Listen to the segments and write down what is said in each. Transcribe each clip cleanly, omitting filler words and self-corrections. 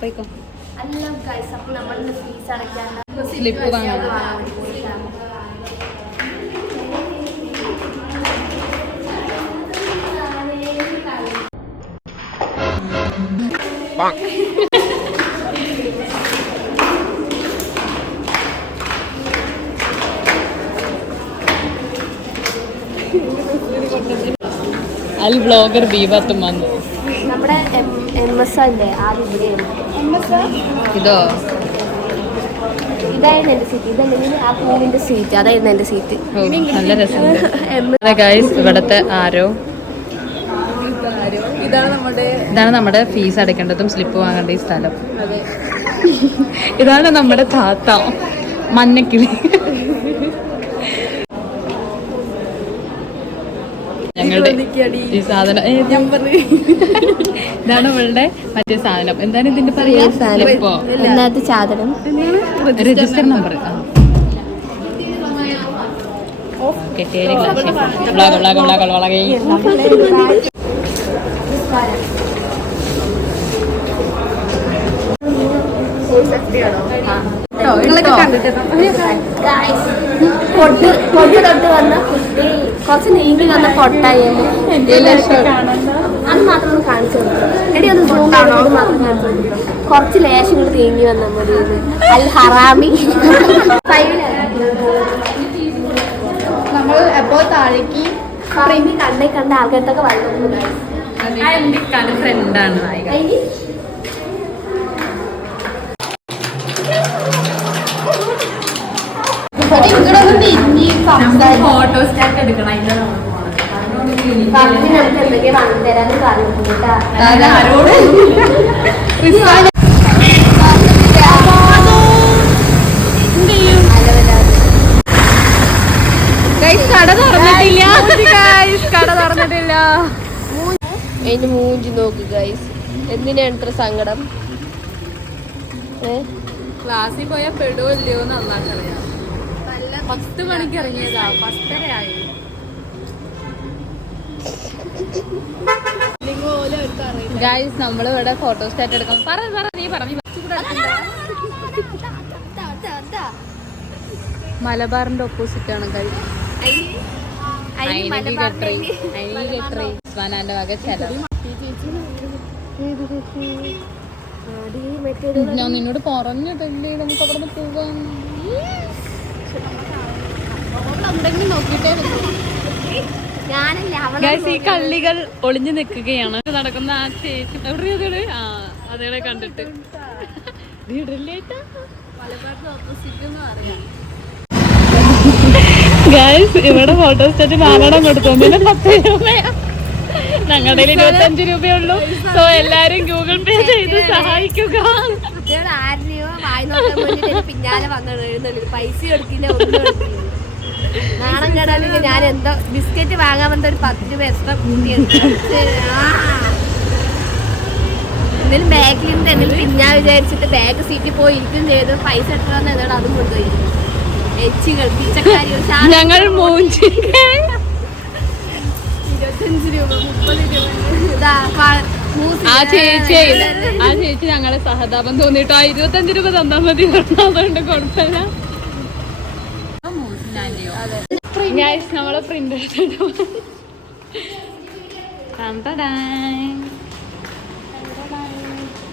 പോയിക്കോ. സ്ലിപ്പ് വാങ്ങാൻ അൽ ബ്ലോഗർ ബീബത്തും വന്നു. നമ്മുടെ ഇതോ ഇതായിരുന്നു എന്റെ സീറ്റ്. ഇതല്ലെങ്കിൽ ആ പൂവിന്റെ സീറ്റ്, അതായിരുന്നു എന്റെ സീറ്റ്. നല്ല രസമുണ്ട് ഗൈസ്. ഇവിടത്തെ ആരോ ഇതാണ് നമ്മുടെ ഫീസ് അടയ്ക്കേണ്ടതും സ്ലിപ്പ് വാങ്ങേണ്ട ഈ സ്ഥലം. ഇതാണ് നമ്മുടെ താത്ത മഞ്ഞക്കിളി. ഞങ്ങളുടെ ഈ സാധനം ഇതാണ് നമ്മളുടെ മറ്റേ സാധനം. എന്താണ് ഇതിന്റെ പറയാ? Register number. തൊട്ട് വന്ന കുട്ടി കുറച്ച് നീങ്ങി വന്ന പൊട്ടായിരുന്നു. അത് മാത്രം ഒന്ന് കാണിച്ചു കൊടുക്കും. എടി ഒന്ന് സൂം ചെയ്തത് മാത്രം കാണിച്ചു കൊടുക്കും. കുറച്ച് ലേശം കൂടെ നീങ്ങി വന്ന മതി. അൽ ഹറാമി നമ്മൾ എപ്പോ താഴേക്ക് കണ്ടേ കണ്ട ആൾക്കാർത്തൊക്കെ വന്നു. ഫ്രണ്ടാണ് ഫോട്ടോസ്റ്റാറ്റ് എടുക്കണം. നമുക്ക് എന്തൊക്കെയാ വാങ്ങി തരാന്ന് പറഞ്ഞിട്ടാ. കട തുറന്നിട്ടില്ല. അതിന് മൂഞ്ചി നോക്ക് ഗൈസ്. എന്തിനാണ് ഇത്ര സങ്കടം? ക്ലാസ്സിൽ പോയാൽ പെടുവല്ലയോ എന്ന് അല്ലാത്തറിയാം. 10 മണിക്ക് ഇറങ്ങിയതാ, 10:30 ആയി. ഗൈസ് നമ്മളിവിടെ ഫോട്ടോസ്റ്റാറ്റ് എടുക്കാം. നീ പറഞ്ഞു. മലബാറിന്റെ ഓപ്പോസിറ്റ് ആണ് ഗൈസ്. സ്വാനാന്റെ വക ചെലവ്. ഞാൻ നിന്നോട് പറഞ്ഞിട്ടല്ലേ നമുക്ക് അവിടെ നിന്ന് പോകാൻ. ഈ കള്ളികൾ ഒളിഞ്ഞു നിൽക്കുകയാണ്. നടക്കുന്ന ആ ചേച്ചി അതേ കണ്ടിട്ട് ഇവിടെ ഫോട്ടോസ്റ്റാറ്റ് 4 കൊടുത്തു. 10 രൂപയാ. ഞങ്ങളുടെ 25 രൂപയുള്ളൂ. സോ എല്ലാരും ഗൂഗിൾ പേ ചെയ്ത് സഹായിക്കുക. പിന്നാലെ വന്നു പൈസ എടുക്കില്ല, ഒന്നും എടുക്കില്ല. നാണം കേടാലില്ല. ഞാൻ എന്തോ ബിസ്ക്കറ്റ് വാങ്ങാൻ വന്ന ഒരു 10 രൂപ എക്സ്ട്രാ കൂട്ടിയെടുത്തു. എന്തെങ്കിലും ബാഗിലുണ്ട്, എന്തെങ്കിലും പിന്നാ വിചാരിച്ചിട്ട് ബാഗ് സീറ്റിൽ പോയി ഇരിക്കും ചെയ്ത് പൈസ എടുക്കാന്ന് എന്നോട് അതും കൊണ്ടുപോയി. എച്ചികൾ പിച്ചക്കാരി. ഞങ്ങൾ 25 രൂപ 30 രൂപ. ആ ചേച്ചി ഞങ്ങളെ സഹതാപം തോന്നിട്ടോ 25 രൂപ തന്നാ മതി. അതുകൊണ്ട് കുഴപ്പമില്ല. നമ്മള് പ്രിന്റ്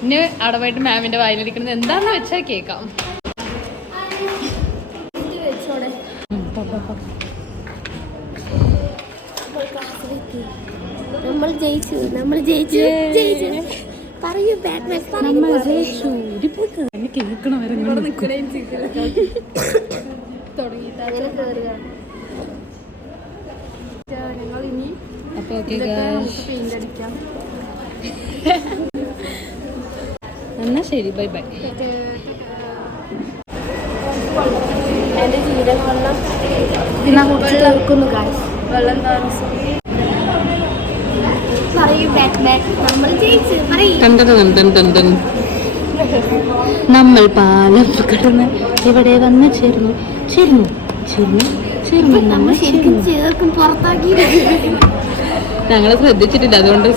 ഇനി അവിടെ പോയിട്ട് മാമിന്റെ വായിലിരിക്കുന്നത് എന്താന്ന് വെച്ചാ കേക്കാം. നമ്മൾ ജയിച്ചു പറയൂ. നമ്മൾ ജയിച്ചു. എന്നാ ശരി, ബൈ ബൈ. എന്റെ ജീരകവെള്ളം തീർക്കുന്നു ഗൈസ്. വെള്ളം നമ്മൾ പാലം കടന്ന് ഇവിടെ വന്ന് ചേർന്നു. നമ്മൾ ശരിക്കും ചേർക്കും പുറത്താക്കി. ഞങ്ങള് ശ്രദ്ധിച്ചിട്ടില്ല, അതുകൊണ്ട്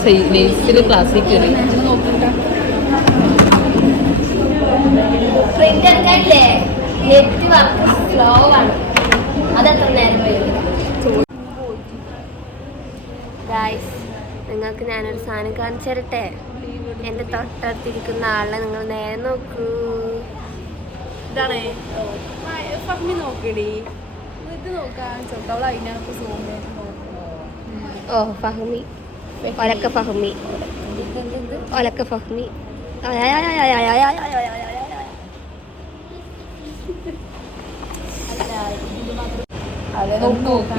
ക്ലാസ്സിൽ കയറി. പ്രിന്റ് എടുക്കാനില്ലേ നെറ്റ് വർക്ക് സ്ലോ ആണ്. അതെത്ര നേരം വരും? ഗായ്സ്, നിങ്ങൾക്ക് ഞാനൊരു സാധനം കാണിച്ചു തരട്ടെ. എൻ്റെ തൊട്ടടുത്തിരിക്കുന്ന ആളെ നിങ്ങൾ നേരെ നോക്കൂ. ഇതാണേ നോക്കടി ഇത് നോക്കാൻ ചോട്ടവള അതിനാണ് സൂം. ഓ ഫഹ്മി, ഒലക്ക ഫഹ്മി, ഒലക്ക ഫഹ്മി.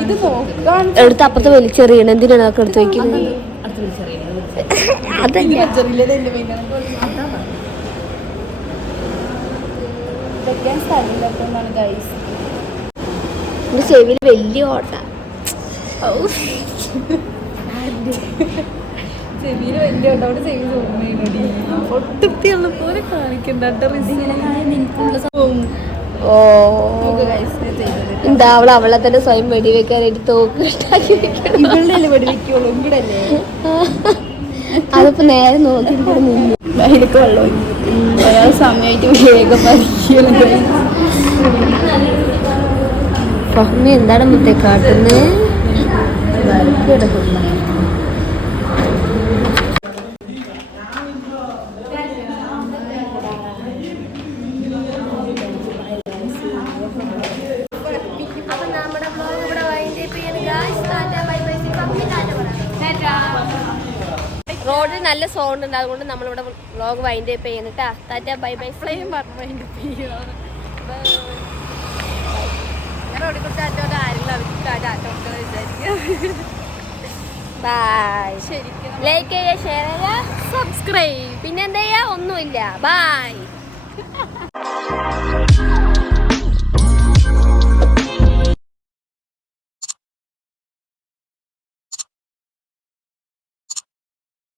ഇത് നോക്കാൻ എടുത്ത് അപ്പുറത്ത് വലിച്ചെറിയണം. എന്തിനാണ് അതൊക്കെ എടുത്ത് വയ്ക്കുന്നത്? അതല്ല സ്ഥലമില്ലാത്തതാണ് ഗൈസ്. എന്റെ ചെവിയിൽ വലിയ ഓട്ട. ചെവിയിൽ വലിയ ഉണ്ട്. അവിടെ ചെവി തോന്നുന്നടി ഒട്ടുത്തിയുള്ള പോലെ കാണിക്കണ്ട. ഓ എന്താ അവളെ തന്നെ സ്വയം വെടിവെക്കാനായിട്ട് തോക്ക് ഉണ്ടാക്കി വെക്കണം. ഇവളുടെ വെടിവെക്കുള്ളൂ. ഇവിടല്ലേ അതിപ്പോ നേരെ നോക്കിയിരിക്കണം നിന്ന് അതിലൊക്കെ വെള്ളം ഒരാൾ സമയമായിട്ട് വേഗം പരിക്കണം. ഫഹ്മി എന്താണ് മുത്തേ കാട്ടുന്നത്? അപ്പൊ നമ്മുടെ വ്ലോഗ് ഇവിടെ വൈൻഡപ്പ് ചെയ്യണം ഗായ്സ്. റോഡിൽ നല്ല സൗണ്ട് ഉണ്ട്, അതുകൊണ്ട് നമ്മളിവിടെ വ്ലോഗ് വൈൻഡപ്പ് ചെയ്യുന്നു കേട്ടാ. Tata bye bye. Bye. Like ചെയ്യുക, ഷെയർ ചെയ്യുക, സബ്സ്ക്രൈബ്. പിന്നെ എന്താ ചെയ്യാ? ഒന്നുമില്ല. ബൈ.